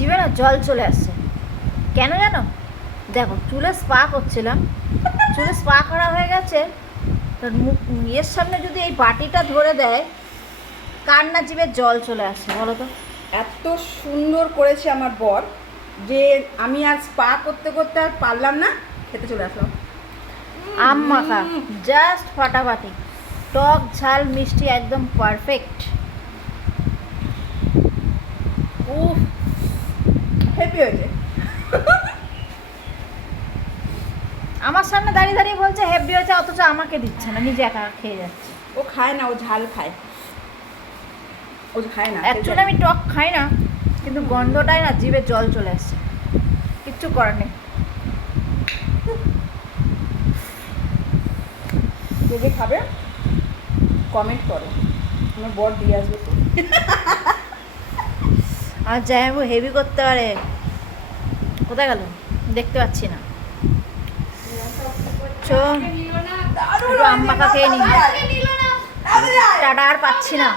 জিভে না জল চলে আসছে। কেন জানো? দেখো, চুলে স্পা করছিলাম, চুলে স্পা করা হয়ে গেছে, তোর মুখ ইয়ের সামনে যদি এই বাটিটা ধরে দেয়, কার না জিভে জল চলে আসে বলো তো? এত সুন্দর করেছে আমার বর যে আমি আর স্পা করতে করতে আর পারলাম না, খেতে চলে আসলাম। আম মাখা জাস্ট ফাটাফাটি, টক ঝাল মিষ্টি একদম পারফেক্ট। উফ, হেভি হয়েছে। আমার সামনে দাঁড়িয়ে দাঁড়িয়ে বলছে হেভি হয়েছে, অথচ আমাকে দিচ্ছে না, নিজে একা খেয়ে যাচ্ছে। ও খায় না, ও ঝাল খায়, ও খায় না। অ্যাকচুয়ালি আমি টক খাই না, কিন্তু গন্ধটাই না জিভে জল চলে আসছে, কিচ্ছু করার নেই। যে যে খাবে কমেন্ট করো, আমার বর দিয়ে আসবে তো। আর যাই হোক হেভি করতে পারে। কোথায় গেল দেখতে পাচ্ছি না। একটু আম মাখা খেয়ে নিই, টাটা আর পাচ্ছি না।